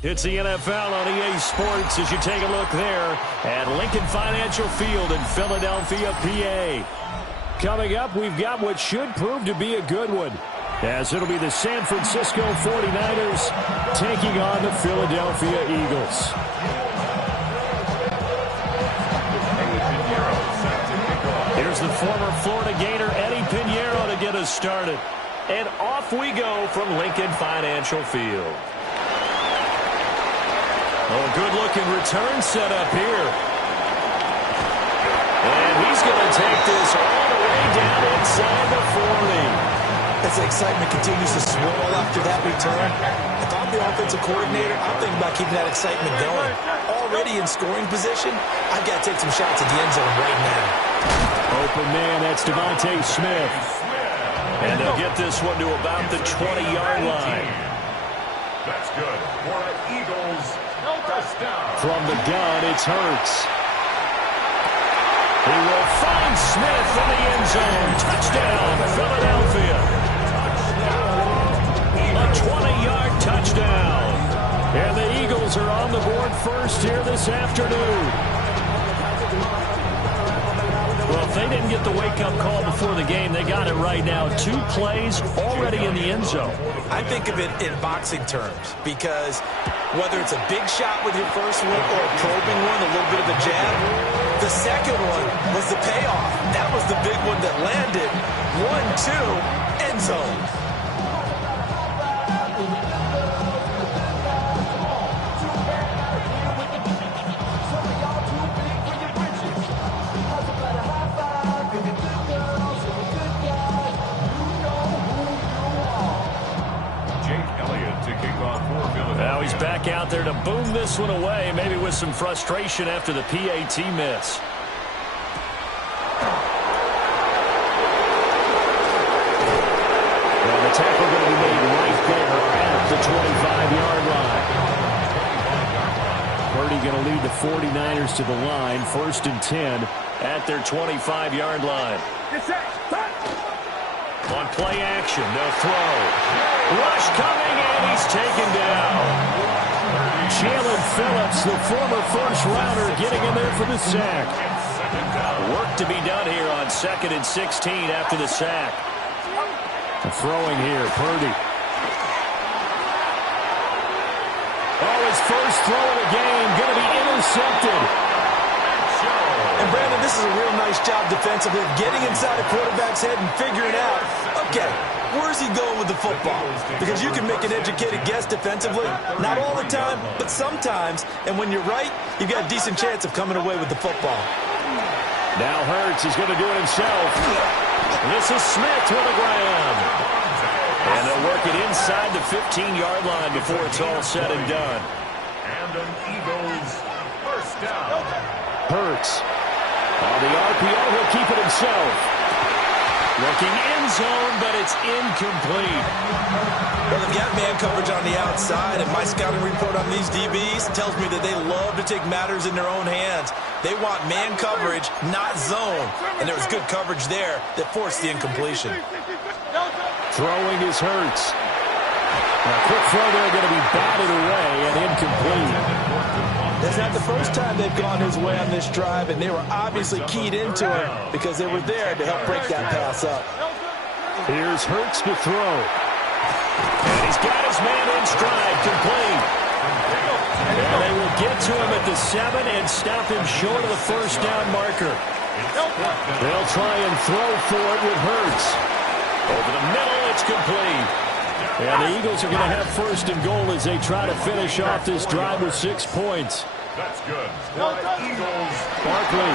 It's the NFL on EA Sports as you take a look there at Lincoln Financial Field in Philadelphia, PA. Coming up, we've got what should prove to be a good one, as it'll be the San Francisco 49ers taking on the Philadelphia Eagles. Here's the former Florida Gator, Eddie Pinheiro, to get us started. And off we go from Lincoln Financial Field. Oh, good-looking return set up here. And he's going to take this all the way down inside the 40. As the excitement continues to swirl after that return, if I'm the offensive coordinator, I'm thinking about keeping that excitement going. Already in scoring position, I've got to take some shots at the end zone right now. Open man, that's Devontae Smith. And they'll get this one to about the 20-yard line. That's good. For the Eagles, from the gun, it's Hurts. He will find Smith in the end zone. Touchdown, Philadelphia. A 20-yard touchdown. And the Eagles are on the board first here this afternoon. Well, if they didn't get the wake-up call before the game, they got it right now. 2 plays already in the end zone. I think of it in boxing terms because whether it's a big shot with your first one or a probing one, a little bit of a jab, the second one was the payoff. That was the big one that landed. 1-2, end zone. Now he's back out there to boom this one away, maybe with some frustration after the PAT miss. Well, the tackle going to be made right there at the 25-yard line. Purdy going to lead the 49ers to the line, 1st and 10 at their 25-yard line. On play action, they'll throw. Rush coming, and he's taken down. Jalen Phillips, the former first-rounder, getting in there for the sack. Work to be done here on 2nd and 16 after the sack. Throwing here, Purdy. Oh, his first throw of the game, going to be intercepted. And, Brandon, this is a real nice job defensively of getting inside a quarterback's head and figuring out, okay, where's he going with the football? Because you can make an educated guess defensively. Not all the time, but sometimes. And when you're right, you've got a decent chance of coming away with the football. Now Hurts is going to do it himself. This is Smith with a grab. And they'll work it inside the 15-yard line before it's all said and done. And an Eagles first down. Hurts. On the RPO, he'll keep it himself. Looking end zone, but it's incomplete. Well, they've got man coverage on the outside, and my scouting report on these DBs tells me that they love to take matters in their own hands. They want man coverage, not zone. And there was good coverage there that forced the incompletion. Throwing is Hurts. A quick throw there going to be batted away and incomplete. That's not the first time they've gone his way on this drive, and they were obviously keyed into it because they were there to help break that pass up. Here's Hurts to throw. And he's got his man in stride, complete. And they will get to him at the 7 and stop him short of the first down marker. They'll try and throw for it with Hurts. Over the middle, it's complete. And the Eagles are going to have 1st and goal as they try to finish off this drive with 6 points. That's good. For the Eagles. Barkley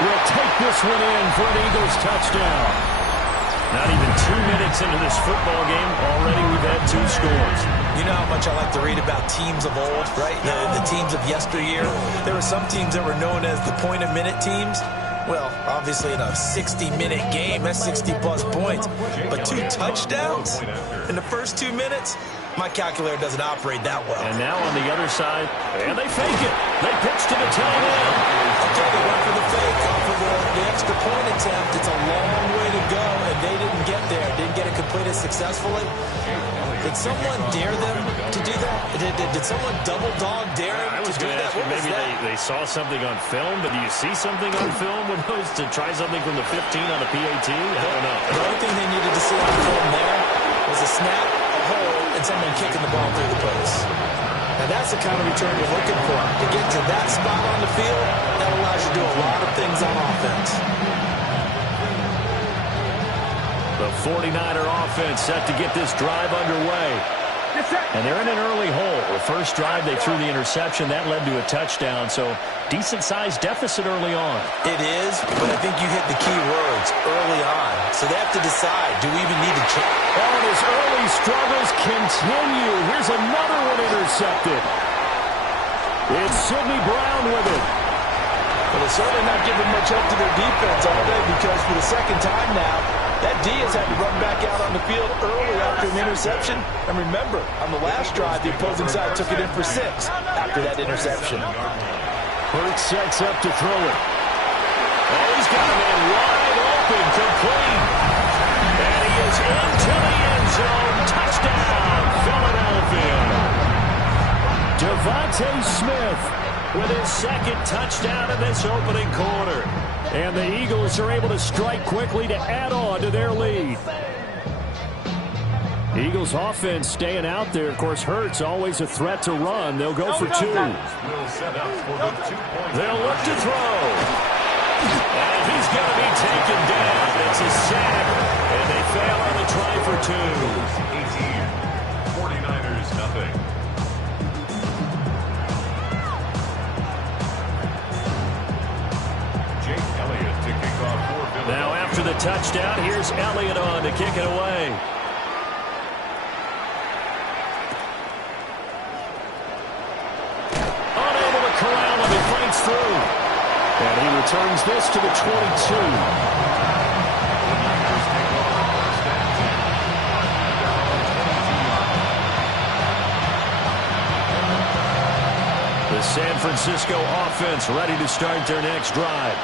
will take this one in for an Eagles touchdown. Not even 2 minutes into this football game, already we've had 2 scores. You know how much I like to read about teams of old, right? The teams of yesteryear. There were some teams that were known as the point-a-minute teams. Well, obviously in a 60-minute game, that's 60-plus points. But 2 touchdowns in the first 2 minutes? My calculator doesn't operate that well. And now on the other side, and they fake it. They pitch to the tail end. Okay, they went for the fake, for the extra point attempt. It's a long way to go, and they didn't get there. Didn't get it completed. played it successfully. Did someone dare them to do that? Did someone double dog dare them to do that? Maybe they saw something on film, but do you see something on film with those to try something from the 15 on the PAT? I don't know. The only thing they needed to see on film there was a snap, a hole, and someone kicking the ball through the post. Now that's the kind of return you're looking for. To get to that spot on the field, that allows you to do a lot of things on offense. The 49er offense set to get this drive underway. And they're in an early hole. The first drive, they threw the interception. That led to a touchdown, so decent-sized deficit early on. It is, but I think you hit the key words early on. So they have to decide, do we even need to change? And his early struggles continue. Here's another one intercepted. It's Sidney Brown with it. Well, they're certainly not giving much help to their defense, are they? Because for the second time now, that D has had to run back out on the field early after an interception. And remember, on the last drive, the opposing side took it in for 6 after that interception. Hurts sets up to throw it. Oh, he's got a man wide open, complete. And he is into the end zone. Touchdown, Philadelphia. Devontae Smith with his second touchdown in this opening quarter. And the Eagles are able to strike quickly to add on to their lead. Eagles offense staying out there. Of course, Hurts always a threat to run. They'll go for 2. They'll look to throw. And he's going to be taken down. It's a sack. And they fail on the try for 2. 49ers nothing. Now after the touchdown, here's Elliott on to kick it away. Unable to corral him, he fights through. And he returns this to the 22. The San Francisco offense ready to start their next drive.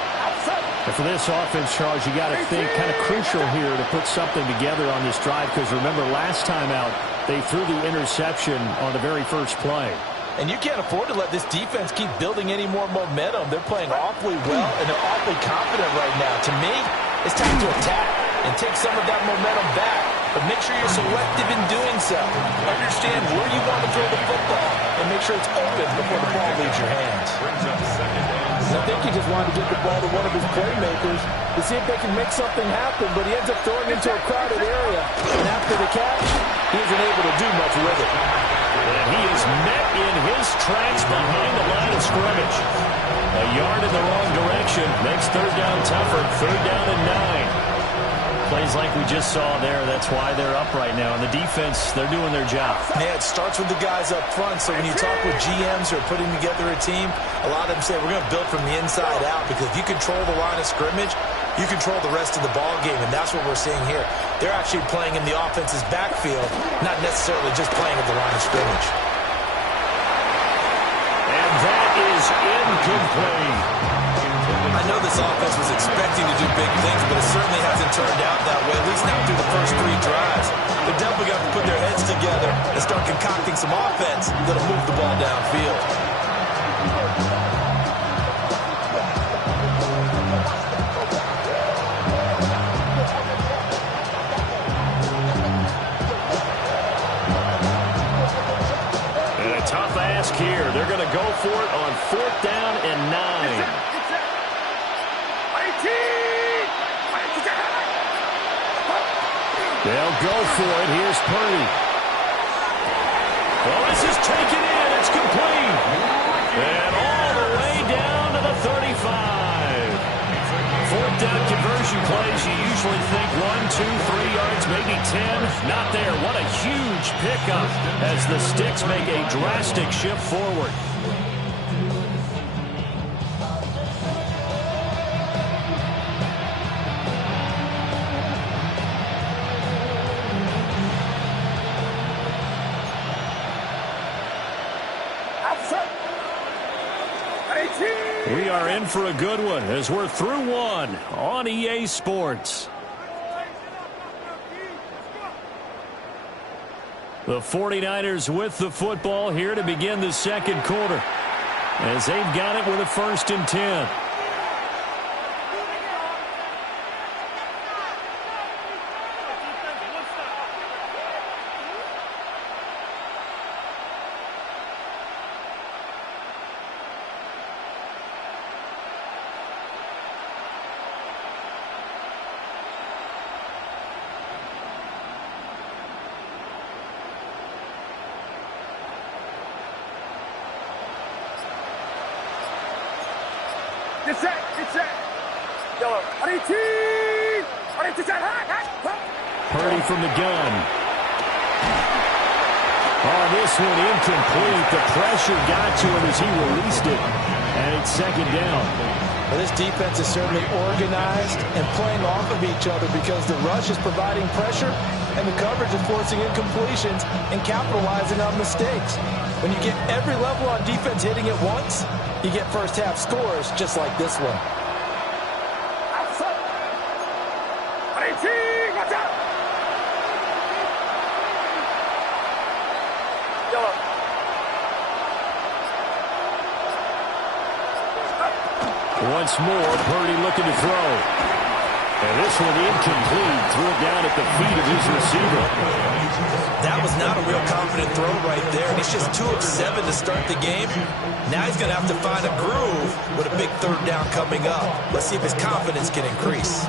And for this offense, Charles, you got to think kind of crucial here to put something together on this drive, because remember, last time out, they threw the interception on the very first play. And you can't afford to let this defense keep building any more momentum. They're playing awfully well, and they're awfully confident right now. To me, it's time to attack and take some of that momentum back. But make sure you're selective in doing so. Understand where you want to throw the football and make sure it's open before the ball leaves your hands. I think he just wanted to get the ball to one of his playmakers to see if they can make something happen, but he ends up throwing into a crowded area. And after the catch, he isn't able to do much with it. And he is met in his tracks behind the line of scrimmage. A yard in the wrong direction makes third down tougher. Third down and 9. Plays like we just saw there. That's why they're up right now. And the defense, they're doing their job. Yeah, it starts with the guys up front. So when you talk with GMs who are putting together a team, a lot of them say we're going to build from the inside out, because if you control the line of scrimmage, you control the rest of the ball game, and that's what we're seeing here. They're actually playing in the offense's backfield, not necessarily just playing at the line of scrimmage. And that is incomplete. I know this offense was expecting to do big things, but it certainly hasn't turned out that way, at least not through the first 3 drives. They're definitely going to put their heads together and start concocting some offense that'll move the ball downfield. And a tough ask here. They're going to go for it on 4th down and 9. They'll go for it. Here's Purdy. Well, this is taken in. It's complete. And all the way down to the 35. 4th down conversion plays. You usually think 1, 2, 3 yards, maybe 10. Not there. What a huge pickup as the Sticks make a drastic shift forward. We are in for a good one as we're through one on EA Sports. The 49ers with the football here to begin the second quarter, as they've got it with a 1st and 10. Get set. Yellow. Purdy from the gun. Oh, this one incomplete. The pressure got to him as he released it. And it's 2nd down. Well, this defense is certainly organized and playing off of each other because the rush is providing pressure and the coverage is forcing incompletions and capitalizing on mistakes. When you get every level on defense hitting at once, you get first half scores just like this one. Watch out! Yellow. Once more, Purdy looking to throw. And this one incomplete. Threw it down at the feet of his receiver. That was not a real confident throw right there. He's just 2 of 7 to start the game. Now he's going to have to find a groove with a big 3rd down coming up. Let's see if his confidence can increase.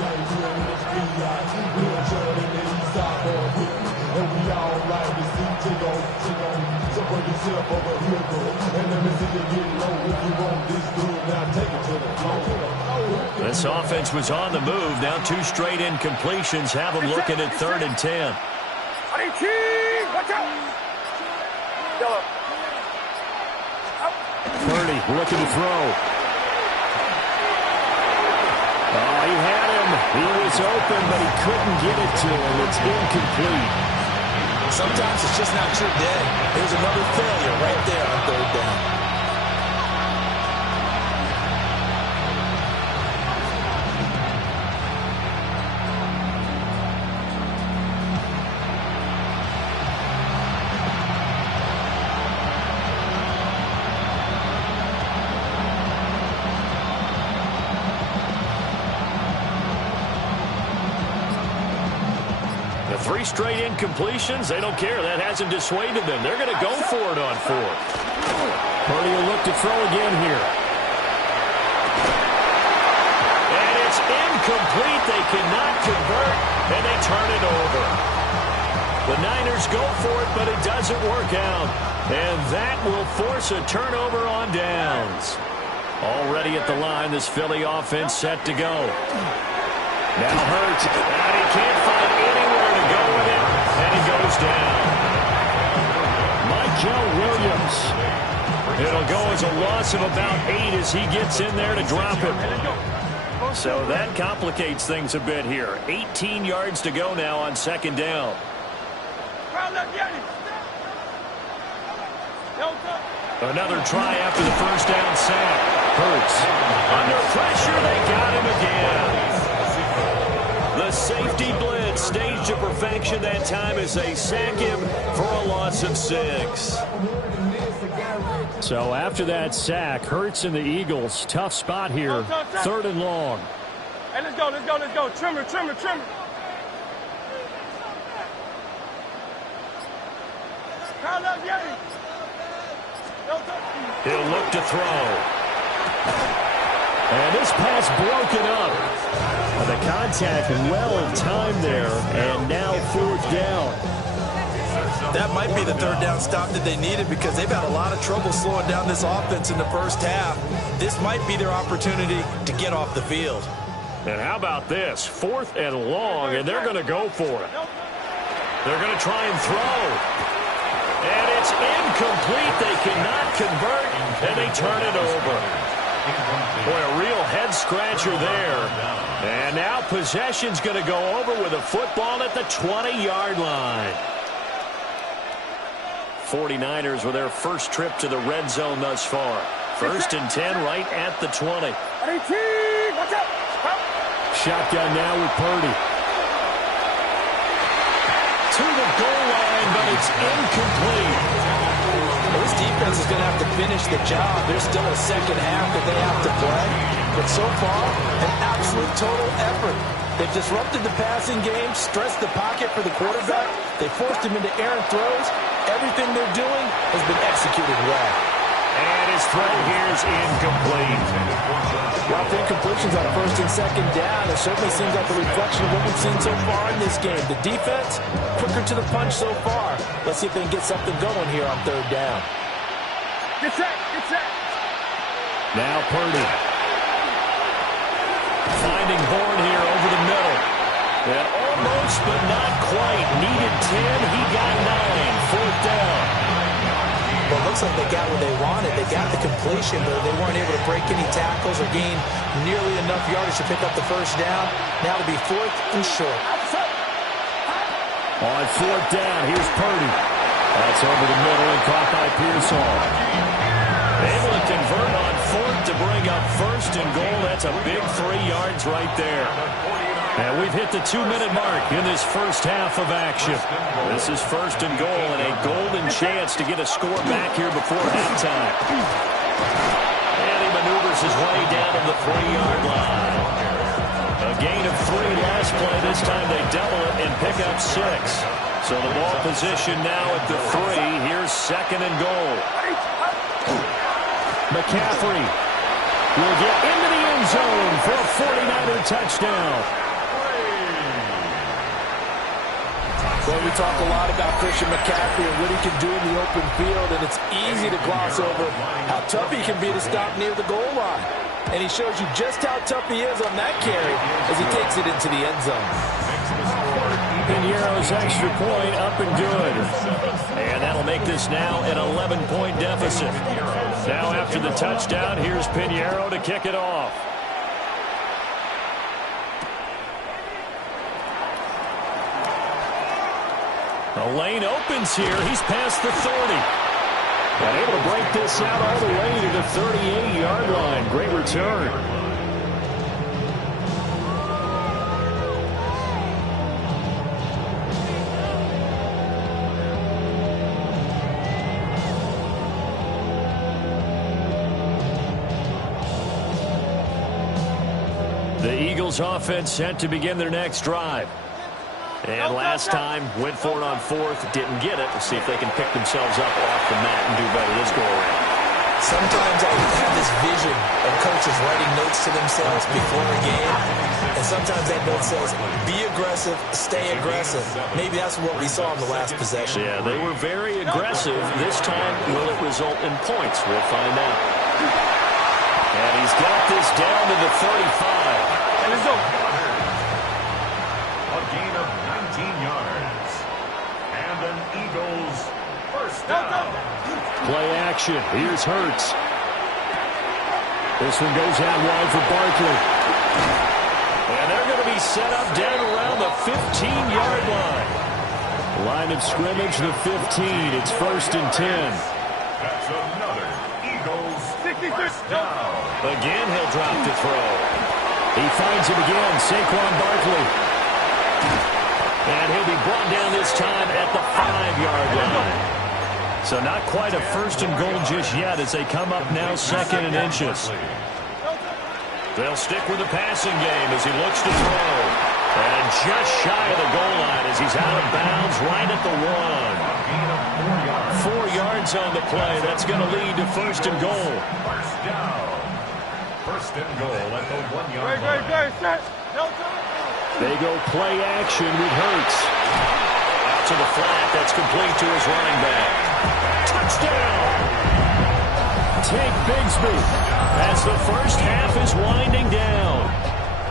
This offense was on the move. Now 2 straight incompletions have them looking at 3rd and 10. Watch out! Yellow. Purdy looking to throw. Oh, he had him. He was open, but he couldn't get it to him. It's incomplete. Sometimes it's just not your day. There's another failure right there on 3rd down. The 3 straight incompletions, they don't care. That hasn't dissuaded them. They're going to go for it on 4th. Purdy will look to throw again here. And it's incomplete. They cannot convert, and they turn it over. The Niners go for it, but it doesn't work out. And that will force a turnover on downs. Already at the line, this Philly offense set to go. Now Hurts, and he can't find anywhere to go with it, and he goes down. Michael Williams. It'll go as a loss of about 8 as he gets in there to drop him. So that complicates things a bit here. 18 yards to go now on 2nd down. Another try after the 1st down sack. Hurts. Under pressure, they got him again. The safety blitz staged to perfection that time as they sack him for a loss of 6. So after that sack, Hurts and the Eagles, tough spot here, 3rd and long. Hey, let's go. Trimmer. He'll look to throw. And this pass broken up. The contact well timed there, and now 4th down. That might be the 3rd down stop that they needed because they've had a lot of trouble slowing down this offense in the 1st half. This might be their opportunity to get off the field. And how about this? 4th and long, and they're going to go for it. They're going to try and throw. And it's incomplete. They cannot convert, and they turn it over. Boy, a real head-scratcher there. And now possession's going to go over with a football at the 20-yard line. 49ers with their first trip to the red zone thus far. 1st and 10 right at the 20. Shotgun now with Purdy. To the goal line, but it's It's incomplete. This defense is going to have to finish the job. There's still a second half that they have to play. But so far, an absolute total effort. They've disrupted the passing game, stressed the pocket for the quarterback. They forced him into errant throws. Everything they're doing has been executed well. And his throw here is incomplete. Well, the incompletions on first and second down, it certainly seems like a reflection of what we've seen so far in this game. The defense, quicker to the punch so far. Let's see if they can get something going here on third down. Get set, get set. Now Purdy. Finding Horn here over the middle. And almost, but not quite. Needed 10, he got 9. Fourth down. Well, it looks like they got what they wanted. They got the completion, but they weren't able to break any tackles or gain nearly enough yardage to pick up the first down. Now it'll be fourth and short. On fourth down, here's Purdy. That's over the middle and caught by Pearsall. Able to convert on fourth to bring up first and goal. That's a big 3 yards right there. And we've hit the 2-minute mark in this first half of action. This is first and goal and a golden chance to get a score back here before halftime. And he maneuvers his way down to the 3-yard line. A gain of 3 last play. This time they double it and pick up 6. So the ball position now at the 3. Here's second and goal. McCaffrey will get into the end zone for a 49er touchdown. Well, we talk a lot about Christian McCaffrey and what he can do in the open field, and it's easy to gloss over how tough he can be to stop near the goal line. And he shows you just how tough he is on that carry as he takes it into the end zone. Pinheiro's extra point up and good. And that'll make this now an 11-point deficit. Now after the touchdown, here's Pinheiro to kick it off. The lane opens here. He's past the 30. And able to break this out all the way to the 38-yard line. Great return. The Eagles offense set to begin their next drive. And last time, went for it on fourth, didn't get it. We'll see if they can pick themselves up off the mat and do better this go-around. Sometimes I have this vision of coaches writing notes to themselves before a game. And sometimes that note says, be aggressive, stay aggressive. Maybe that's what we saw in the last possession. Yeah, they were very aggressive. This time, will it result in points? We'll find out. And he's got this down to the 35. And let's go. A gain of 19 yards. And an Eagles first down. Play action. Here's Hurts. This one goes out wide for Barkley. And they're going to be set up down around the 15-yard line. Line of scrimmage, the 15. It's first and 10. That's another Eagles first down. Again, he'll drop to throw. He finds him again, Saquon Barkley. And he'll be brought down this time at the 5-yard line. So not quite a first and goal just yet as they come up now second and inches. They'll stick with the passing game as he looks to throw. And just shy of the goal line as he's out of bounds right at the 1. 4 yards on the play. That's going to lead to first and goal. First down. First and goal at the 1-yard line. They go play action with Hurts. Out to the flat. That's complete to his running back. Touchdown! Take Bigsby as the first half is winding down.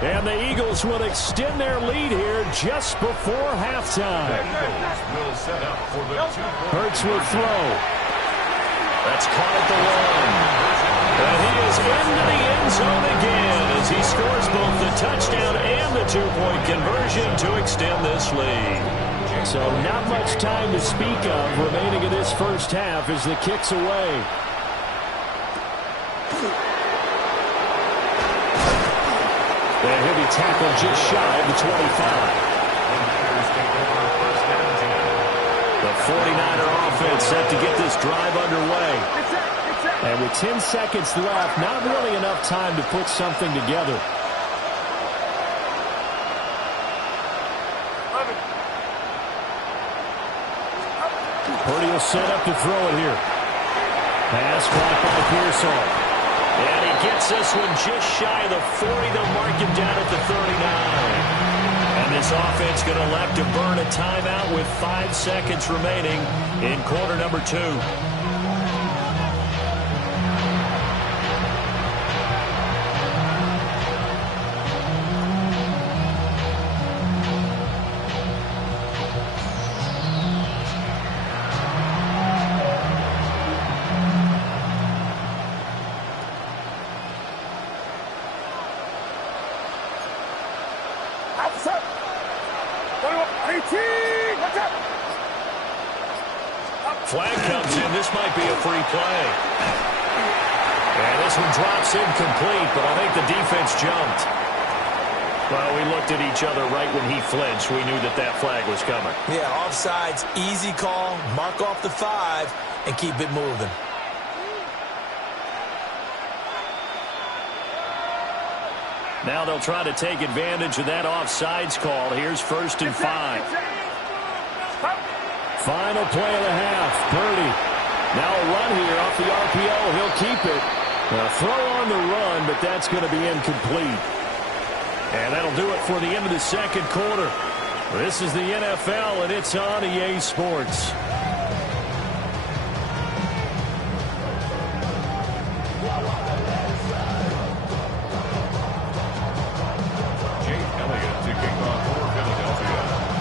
And the Eagles will extend their lead here just before halftime. Will set up for the 2-point. Hurts will throw. That's caught at the 1. And he is into the end zone again as he scores both the touchdown and the 2-point conversion to extend this lead. So not much time to speak of remaining in this first half as the kick's away. And he'll be tackled just shy of the 25. The 49er offense set to get this drive underway. And with 10 seconds left, not really enough time to put something together. Purdy will set up to throw it here. Pass caught by Pearsall. And he gets this one just shy of the 40. They'll mark him down at the 39. And this offense going to elect to burn a timeout with 5 seconds remaining in quarter number 2. Flag comes in. This might be a free play. And this one drops incomplete, but I think the defense jumped. Well, we looked at each other right when he flinched. We knew that that flag was coming. Yeah, offsides, easy call. Mark off the 5 and keep it moving. Now they'll try to take advantage of that offsides call. Here's 1st and 5. Final play of the half. Purdy. Now a run here off the RPO. He'll keep it. A throw on the run, but that's going to be incomplete. And that'll do it for the end of the second quarter. This is the NFL, and it's on EA Sports.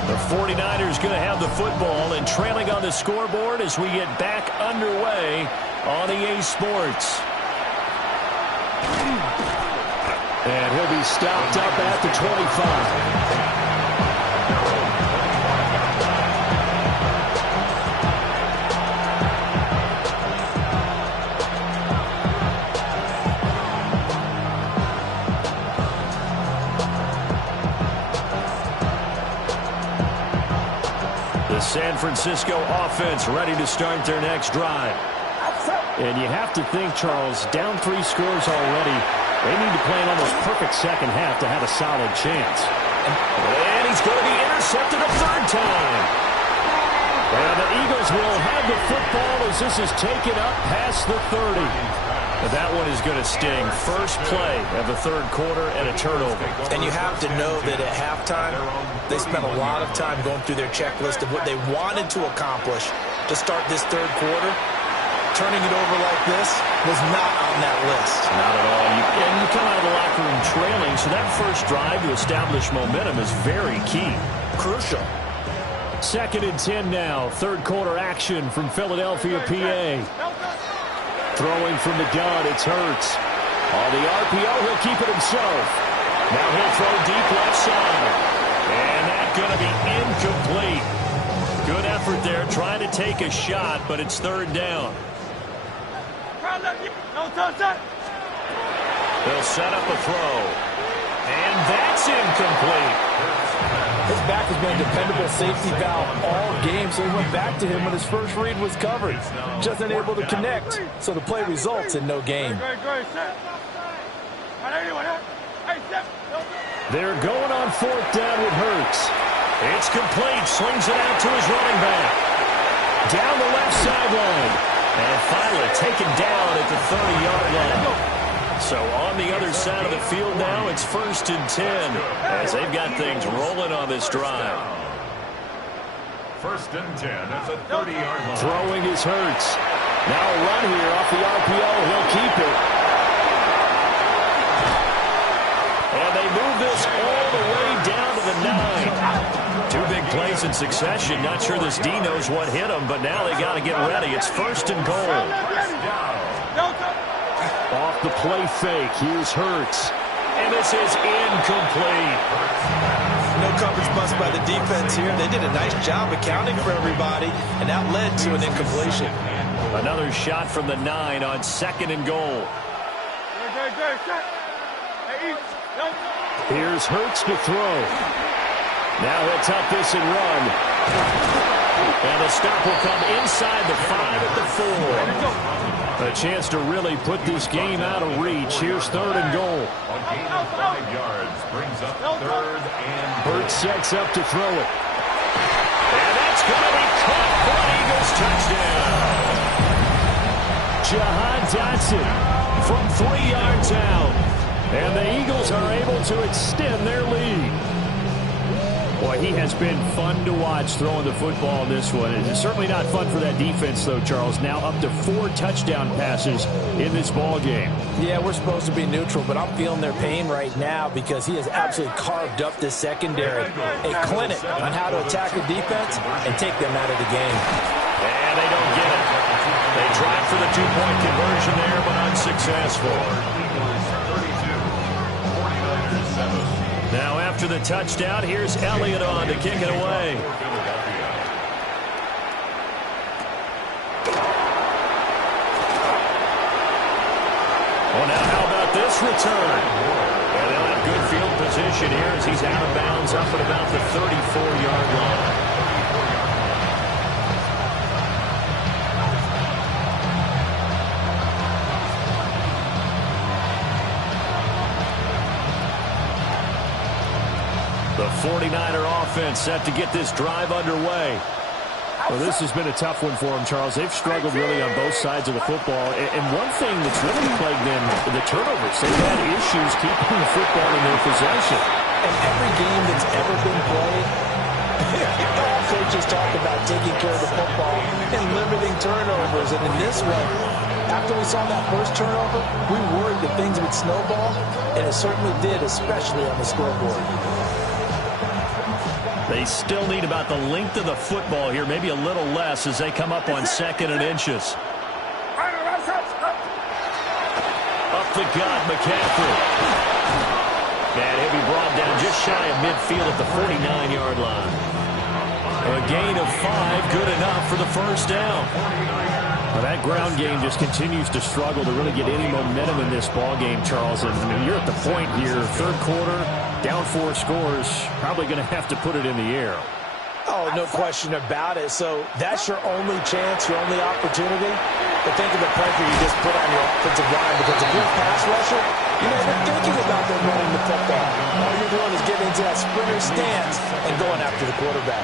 The 49ers going to have the football and trailing on the scoreboard as we get back underway on EA Sports. And he'll be stopped up at the 25. San Francisco offense ready to start their next drive. And you have to think, Charles, down 3 scores already. They need to play an almost perfect second half to have a solid chance. And he's going to be intercepted a 3rd time. And the Eagles will have the football as this is taken up past the 30. But that one is going to sting. First play of the 3rd quarter and a turnover. And you have to know that at halftime, they spent a lot of time going through their checklist of what they wanted to accomplish to start this 3rd quarter. Turning it over like this was not on that list. Not at all. And you come out of the locker room trailing, so that first drive to establish momentum is very key. Crucial. 2nd and 10 now. 3rd quarter action from Philadelphia, PA. Throwing from the gun, it's Hurts. On the RPO, he'll keep it himself. Now he'll throw deep left side. And that's going to be incomplete. Good effort there, trying to take a shot, but it's 3rd down. They'll set up a throw. And that's incomplete. His back has been a dependable safety valve all game, so he went back to him when his first read was covered. Just unable to connect, so the play results in no gain. They're going on 4th down with Hurts. It's complete. Slings it out to his running back. Down the left sideline. And finally taken down at the 30-yard line. So on the other side of the field now, it's 1st and 10 as they've got things rolling on this drive. 1st and 10 at the 30-yard line. Throwing is Hurts. Now a run here off the RPO. He'll keep it. And they move this all the way down to the 9. 2 big plays in succession. Not sure this D knows what hit him, but now they got to get ready. It's 1st and goal. Off the play fake. Here's Hurts. And this is incomplete. No coverage bust by the defense here. They did a nice job accounting for everybody, and that led to an incompletion. Another shot from the 9 on 2nd and goal. Here's Hurts to throw. Now he'll tuck this and run. And the stop will come inside the 5 at the 4. A chance to really put this game out of reach. Here's 3rd and goal. A gain of 5 yards brings up 3rd and goal. Hurts sets up to throw it. And that's going to be caught for an Eagles touchdown. Jahan Dotson from 3 yards out. And the Eagles are able to extend their lead. Boy, he has been fun to watch throwing the football in this one. It's certainly not fun for that defense, though, Charles. Now up to 4 touchdown passes in this ball game. Yeah, we're supposed to be neutral, but I'm feeling their pain right now because he has absolutely carved up this secondary. A clinic on how to attack the defense and take them out of the game. And they don't get it. They tried for the 2-point conversion there, but unsuccessful. Now after the touchdown, here's Elliott on to kick it away. Well, now how about this return? And they'll have good field position here as he's out of bounds up at about the 34-yard line. The 49er offense set to get this drive underway. Well, this has been a tough one for them, Charles. They've struggled really on both sides of the football. And one thing that's really plagued them, the turnovers. They've had issues keeping the football in their possession. And every game that's ever been played, all coaches talk about taking care of the football and limiting turnovers. And in this one, after we saw that first turnover, we worried that things would snowball, and it certainly did, especially on the scoreboard. They still need about the length of the football here, maybe a little less as they come up on 2nd and inches. Up the gut, McCaffrey. And he'll be brought down just shy of midfield at the 49-yard line. A gain of 5, good enough for the first down. Well, that ground game just continues to struggle to really get any momentum in this ball game, Charles. And you're at the point here, 3rd quarter, down 4 scores, probably going to have to put it in the air. Oh, no question about it. So that's your only chance, your only opportunity. But think of the pressure you just put on your offensive line, because if you're a pass rusher, you're not even thinking about them running the football. All you're doing is getting into that sprinter stance and going after the quarterback.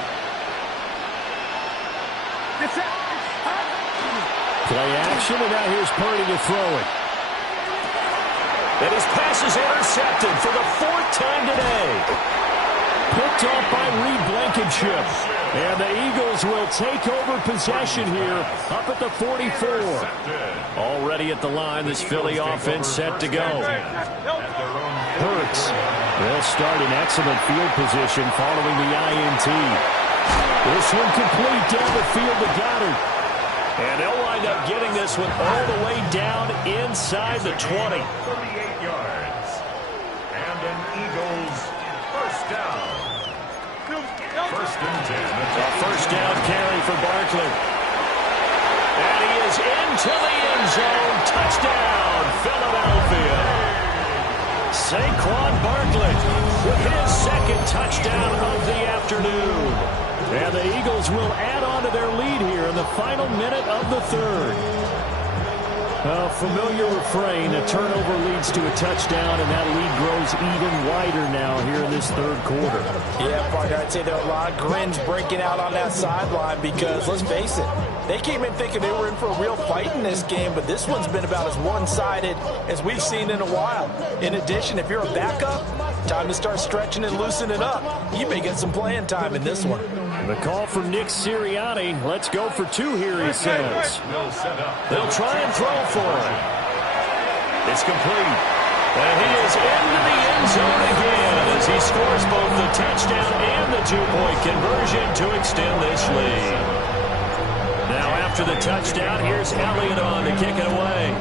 Play action, and now here's Purdy to throw it. And his pass is intercepted for the 4th time today. Picked off by Reed Blankenship. And the Eagles will take over possession here up at the 44. Already at the line, this Philly offense set to go. Hurts. They'll start in excellent field position following the INT. This one complete down the field to Goddard. And they'll wind up getting this one all the way down inside the 20. 38 yards. And an Eagles first down. First and 10. A first down carry for Barkley. And he is into the end zone. Touchdown, Philadelphia. Saquon Barkley with his 2nd touchdown of the afternoon. And the Eagles will add on to their lead here in the final minute of the 3rd. A familiar refrain, a turnover leads to a touchdown, and that lead grows even wider now here in this 3rd quarter. Yeah, partner, I'd say there are a lot of grins breaking out on that sideline because, let's face it, they came in thinking they were in for a real fight in this game, but this one's been about as one-sided as we've seen in a while. In addition, if you're a backup, time to start stretching and loosening up. You may get some playing time in this one. The call from Nick Sirianni. Let's go for 2 here, he says. They'll try and throw for it. It's complete. And he is into the end zone again as he scores both the touchdown and the 2-point conversion to extend this lead. Now after the touchdown, here's Elliott on to kick it away.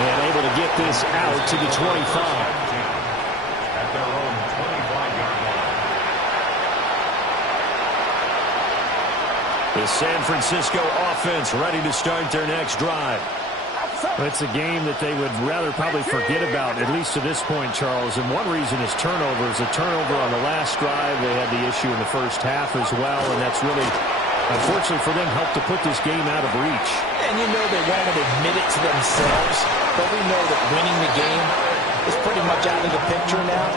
And able to get this out to the 25. At their own 25-yard line. The San Francisco offense ready to start their next drive. It's a game that they would rather probably forget about, at least to this point, Charles. And one reason is turnovers. A turnover on the last drive. They had the issue in the first half as well, and that's really, unfortunately for them, helped to put this game out of reach. And you know they won't admit it to themselves, but we know that winning the game is pretty much out of the picture now.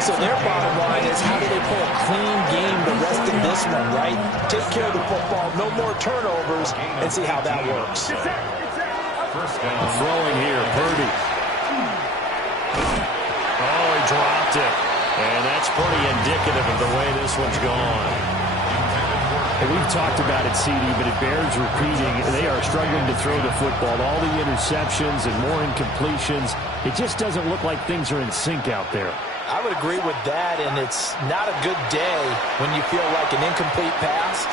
So their bottom line is, how do they play a clean game the rest of this one, right? Take care of the football, no more turnovers, and see how that works. Throwing here, Purdy. Oh, he dropped it. And that's pretty indicative of the way this one's gone. And we've talked about it, CD, but it bears repeating. They are struggling to throw the football. All the interceptions and more incompletions. It just doesn't look like things are in sync out there. I would agree with that, and it's not a good day when you feel like an incomplete pass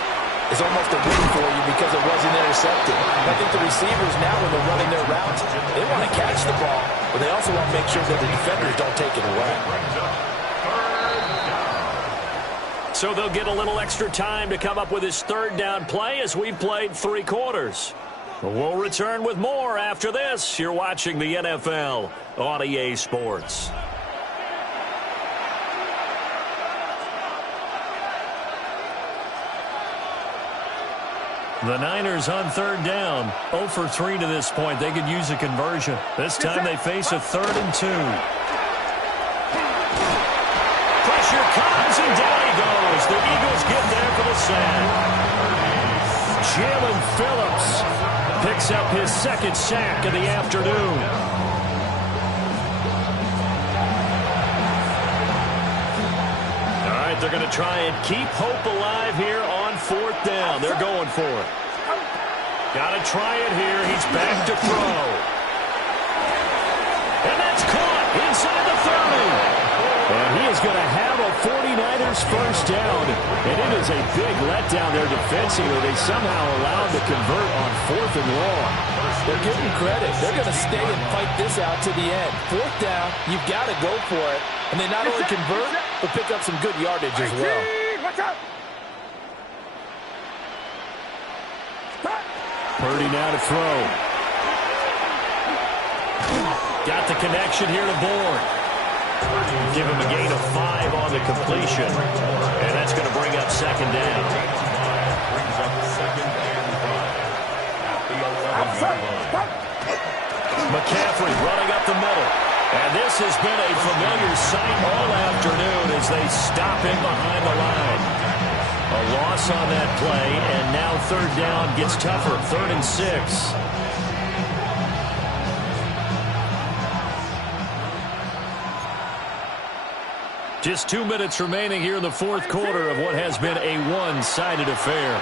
is almost a win for you because it wasn't intercepted. I think the receivers now, when they're running their routes, they want to catch the ball, but they also want to make sure that the defenders don't take it away. So they'll get a little extra time to come up with his third down play as we've played 3 quarters. We'll return with more after this. You're watching the NFL on EA Sports. The Niners on third down. 0 for 3 to this point. They could use a conversion. This time they face a 3rd and 2. Pressure comes, and down he goes. The Eagles get there for the sack. Jalen Phillips picks up his 2nd sack of the afternoon. All right, they're going to try and keep hope alive here on 4th down. They're going for it. Got to try it here. He's back to throw. And that's caught inside the 30. And he is going to have a 49ers first down. And it is a big letdown there defensively. They somehow allowed to convert on 4th and long. They're giving credit. They're going to stay and fight this out to the end. 4th down, you've got to go for it. And they not only convert, but pick up some good yardage as well. Purdy now to throw. Got the connection here to Bourne. Give him a gain of 5 on the completion. And that's going to bring up 2nd down. McCaffrey running up the middle. And this has been a familiar sight all afternoon as they stop him behind the line. A loss on that play, and now 3rd down gets tougher. 3rd and 6. Just 2 minutes remaining here in the 4th quarter of what has been a one-sided affair.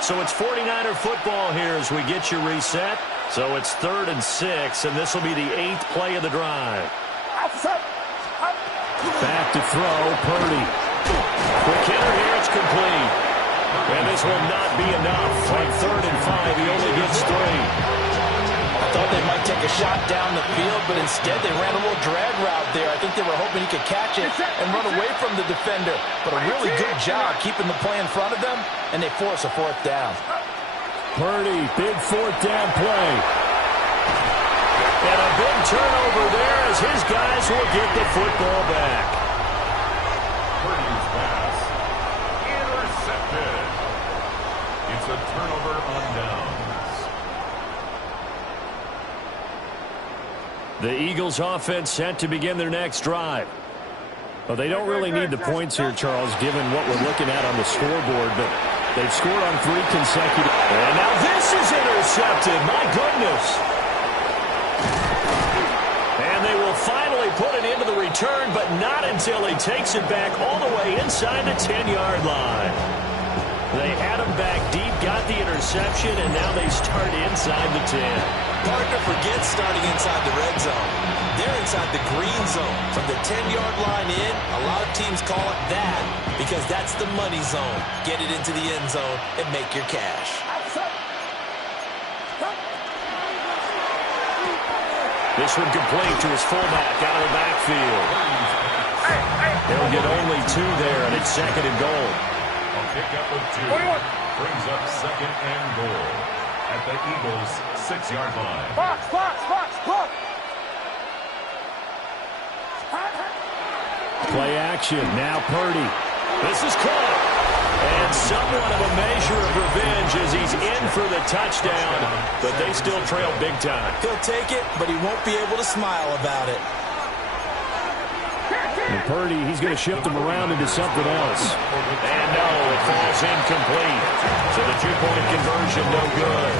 So it's 49er football here as we get you reset. So it's 3rd and 6, and this will be the 8th play of the drive. Back to throw, Purdy. Quick hitter here, it's complete. And this will not be enough. On 3rd and 5, he only gets 3. I thought they might take a shot down the field, but instead they ran a little drag route there. I think they were hoping he could catch it and run away from the defender. But a really good job keeping the play in front of them, and they force a 4th down. Purdy, big 4th down play. And a big turnover there as his guys will get the football back. Purdy's pass intercepted. It's a turnover on downs. The Eagles offense set to begin their next drive. Well, they don't really need the points here, Charles, given what we're looking at on the scoreboard, but they've scored on 3 consecutive. And now this is intercepted. My goodness. And they will finally put it into the return, but not until he takes it back all the way inside the 10-yard line. They had him back deep, got the interception, and now they start inside the 10. Hard to forget starting inside the red zone. They're inside the green zone. From the 10-yard line in, a lot of teams call it that because that's the money zone. Get it into the end zone and make your cash. This one complete to his fullback out of the backfield. They'll get only 2 there, and it's 2nd and goal. A pickup of 2 brings up 2nd and goal at at the Eagles' 6-yard line. Box, box, box, box. Play action. Now Purdy. This is caught. And somewhat of a measure of revenge as he's in for the touchdown, but they still trail big time. He'll take it, but he won't be able to smile about it. And Purdy, he's going to shift him around into something else. And no, it falls incomplete. So the two-point conversion, no good.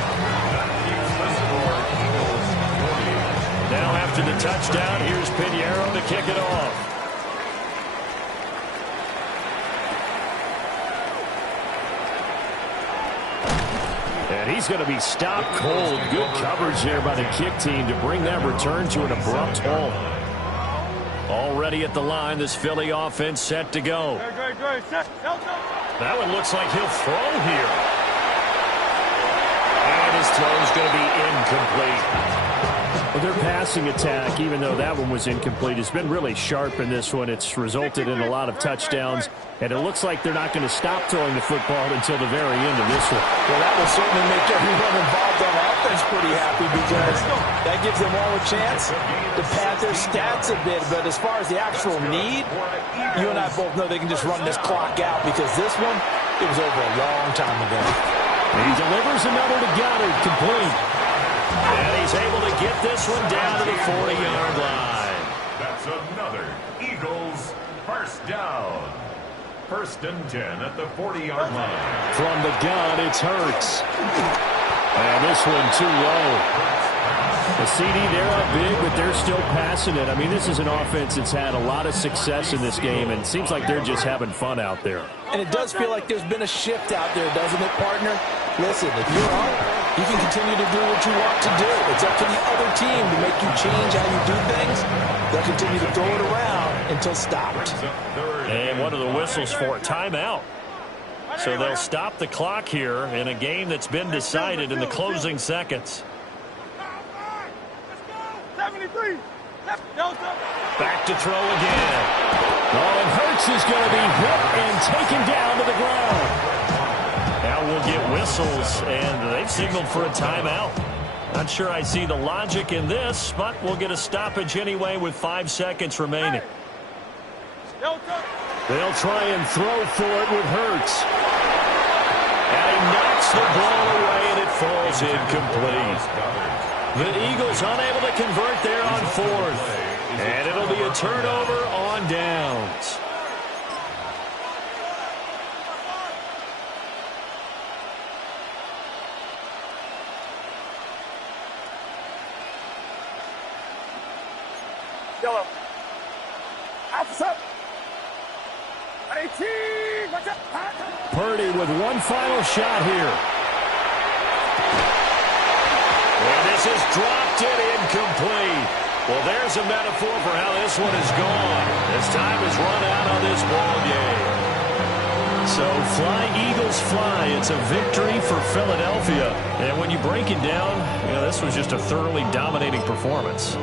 Now after the touchdown, here's Pinheiro to kick it off. And he's going to be stopped cold. Good coverage there by the kick team to bring that return to an abrupt halt. Already at the line, this Philly offense set to go. That one looks like he'll throw here. And his throw is going to be incomplete. Well, their passing attack, even though that one was incomplete, has been really sharp in this one. It's resulted in a lot of touchdowns, and it looks like they're not going to stop throwing the football until the very end of this one. Well, that will certainly make everyone involved on offense pretty happy because that gives them all a chance to pad their stats a bit. But as far as the actual need, you and I both know they can just run this clock out because this one, it was over a long time ago. And he delivers another to Goddard, complete. And he's able to get this one down to the 40-yard line. That's another Eagles first down. 1st and 10 at the 40-yard line. From the gun, it's Hurts. And this one too low. The CD, they're up big, but they're still passing it. I mean, this is an offense that's had a lot of success in this game, and it seems like they're just having fun out there. And it does feel like there's been a shift out there, doesn't it, partner? Listen, if you're up, you can continue to do what you want to do. It's up to the other team to make you change how you do things. They'll continue to throw it around until stopped. And what are the whistles for? Timeout. So they'll stop the clock here in a game that's been decided in the closing seconds. 73. Back to throw again. Oh, and Hurts is going to be hit and taken down to the ground. Now we'll get whistles, and they've signaled for a timeout. Not sure I see the logic in this, but we'll get a stoppage anyway with 5 seconds remaining. They'll try and throw for it with Hurts. And he knocks the ball away, and it falls incomplete. The Eagles unable to convert there on 4th. And it'll be a turnover on downs. Yellow. Outside. 18. Purdy with one final shot here. And this is dropped it incomplete. Well, there's a metaphor for how this one is gone. As time has run out on this ball game. So fly, Eagles, fly. It's a victory for Philadelphia. And when you break it down, you know, this was just a thoroughly dominating performance.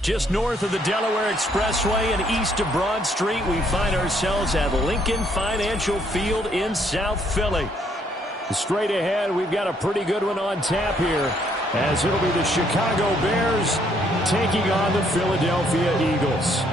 Just north of the Delaware Expressway and east of Broad Street, we find ourselves at Lincoln Financial Field in South Philly. Straight ahead, we've got a pretty good one on tap here, as it'll be the Chicago Bears taking on the Philadelphia Eagles.